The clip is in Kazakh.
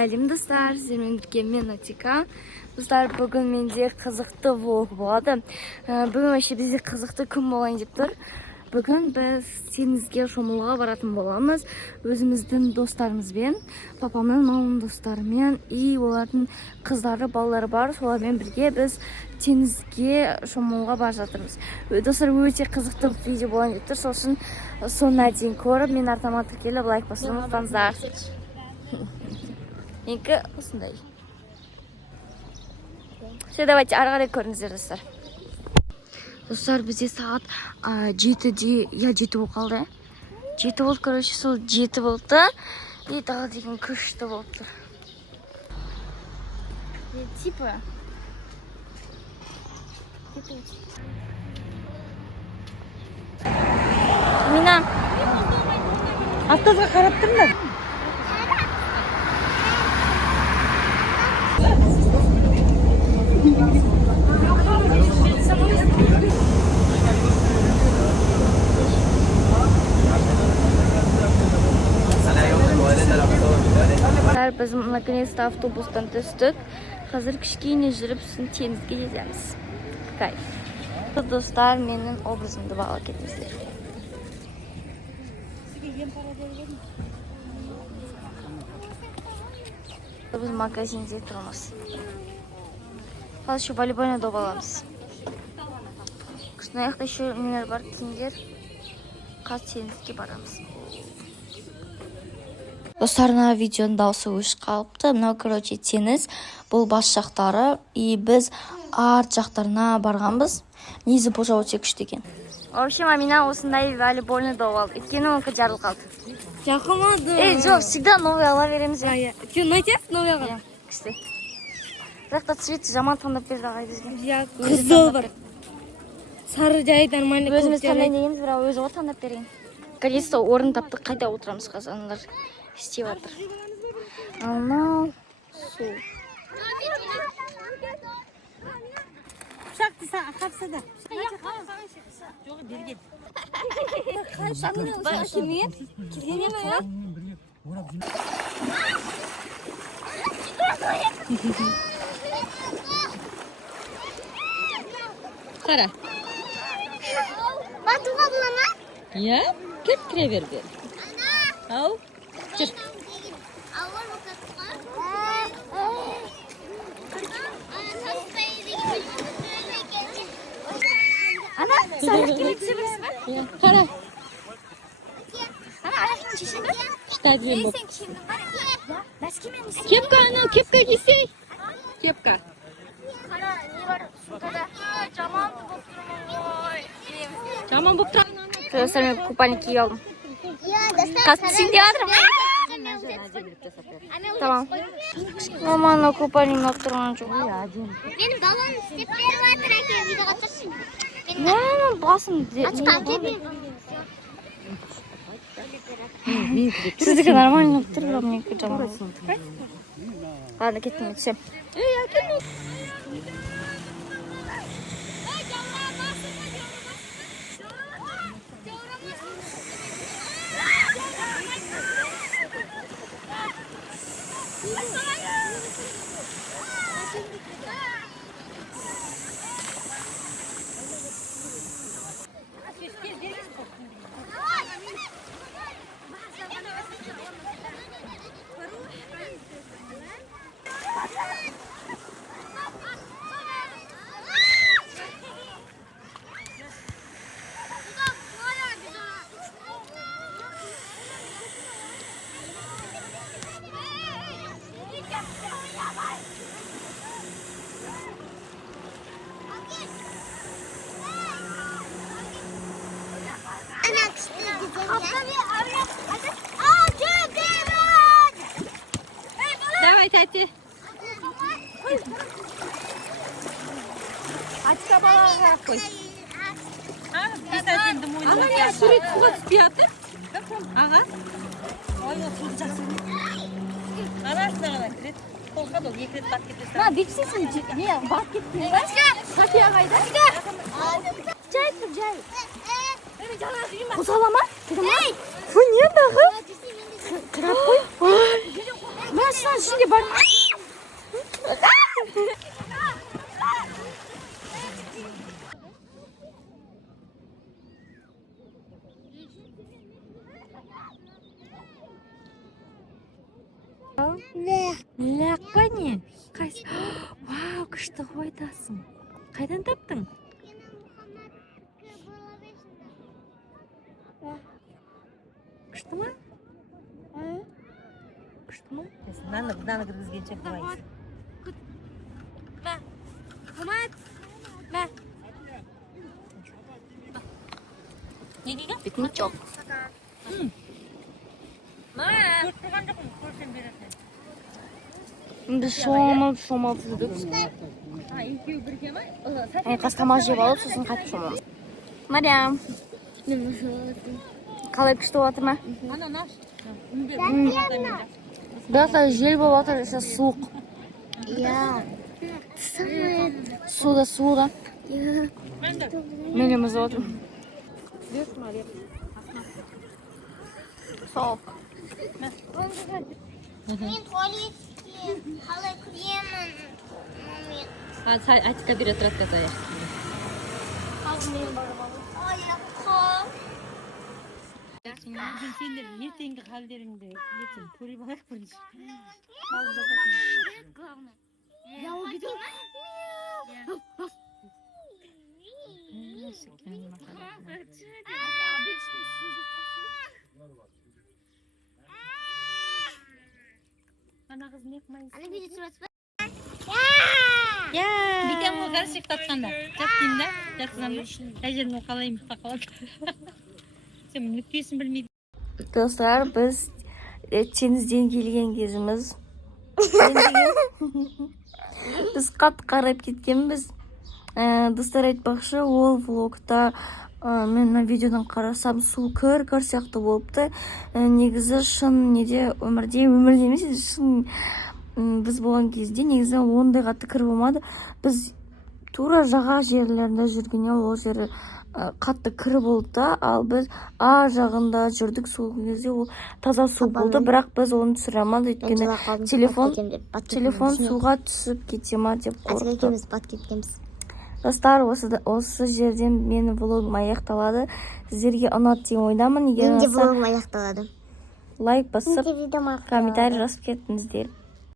Сәлем достар, сіздермен бірге мен Атика. Достар, бүгін менде қызықты влог болады. Бүгін вообще бізде қызықты күн болайын деп тұр. Бүгін біз теңізге шомылуға баратын боламыз. Өзіміздің достарымызбен, папамның мамамның достарымен и олардың қыздары, балалары бар. Солармен бірге біз теңізге шомылуға бара жатырмыз. Достар, өте қызықты видео болайын деп тұр. Сосын соңына дейін көріп, мен артыма тіркеліп лайк басуды ұмытпаңыздар. Менікі осындай. Все, давайте ары қарай көріңіздер, достар. Достар, бізде сағат 7-де, я 7 болып қалды. 7 болды, короче, сол 7 болды. И тағы деген күшті болып тұр. Типа. Мина. Автозға қарап тұрмын. Біз наконец-то автобустан түстік. Қазір кішкене жүріп теңізге жетеміз. Кайф. Достар, менің образымды баға кетіңіздер. Біз магазинде тұрмыз. Қазір еще волейбольный доп аламыз. Күшін аяқта еще нелер бар, киімдер. Қазір теңізге барамыз. Достарына видеоның дауысы өшіп қалыпты. Мынау, короче, теңіз. Бұл бас жақтары. И біз арт жақтарына барғанбыз. Негізі бұл жау өте күшті екен. В общем, Амина осындай волейбольный доп алды. Өйткені оныкі жарылып қалды. Жақымады. Жоқ, всегда новый ала береміз. Че, ұнайтесіз новый алған? Күшті. Бірақ та цветті жаман таңдап берді ағай бізге. Қызыл бар. Сары жай нормально. Өзіміз таңдай дейміз, бірақ өзі ғой таңдап берейін. Конечно, орын таптық, қайда отырамыз қазанлар. İsteyip atır. Anam. Su. Uşak disa kapsada. Yok bergen. Bak kimin? Kimin ya? Qara. Batuğa bulana? Ya, kep kire bergen. Au. Çık. Ana, sen kimi çevirsin mi? Ya, qara. Ana, ana çişini. İşte diyorum bu. Sen şimdi var ya. Nasıl kimin misin? Kepka ana, kepka giysey. Kepka. Ana, ne var? Şurada. Caman oturumun. Tamam bu tra. Dostlar, ben kupalnik yiyorum. Kaçtısın diyorlar mı? Tamam. Aman kupalnik yaptırmanı çok. Benim balon stepleri vardır herkes video atırsın. Ne basın? Açık abi. Sizdeki нормально yaptırırım мне куча. Ладно, gittim içim. Давай, Тати. Açka balağa koy. Ana ya sürekli suga tutup yatır. Ağa. Arasına kadar kiret. Kolka da yekret bat getirsin. Ha, diksesin. Niye? Bat gittin. Safiye kayda. Cahit dur, Cahit. Kozalama. Bu niye dağı? Kırap koy. Машина ішінде бар. Ләк па не? Қайсы? Вау, күшті қойдасың. Қайдан таптың? Күшті ма? Күшті ма? Наны кіргізгенше қылайсың. Мә. Қымат. Мә. Неге? Бетіне жоқ. Көрсеткен жоқпын, көрсем бересің. Біз шомалып жүрдік. Екеуі бірге ма? Қастамал жеп алып, сосын қайтып шомалып. Мариам. Қалай күшті отыр ма? Ана наш. Biraz жел болып отыр, сейчас суық. Я. Суда. Мен еміз отыр. Соқ. Мен туалетке қалай кіремін? Айтқа бір отрядқа заяқ. Аяққа. Сендер ертеңгі халдеріңді ертең көріп алайық бірінші. Я увидел. Ана қыз не қылмайсың? Ана видео түсіріп Битен ғой қарсық татқанда. Жаттың да? Жатсынан ба? Әжерін қалаймын тақалады. Сен нүктесін білмейді. Достар, біз теңізден келген кезіміз. Біз қат қарап кеткенбіз. Достар айтпақшы, ол влогта мен видеодан қарасам су көр сияқты болыпты. Негізі шын өмірде емес, шын біз болған кезде негізі ондай қатты кір болмады. Біз тура жаға жерлерінде жүргенде ол жері қатты кір болды, ал біз жағында жүрдік, сол кезде ол таза су болды, бірақ біз оны түсіре алмадық, өйткені телефон суға түсіп кете ма деп қорықтық. Достар, осы жерден менің влогым аяқталады. Сіздерге ұнады деген ойдамын. Менде влогым аяқталады. Лайк басып, комментарий жазып кетіңіздер.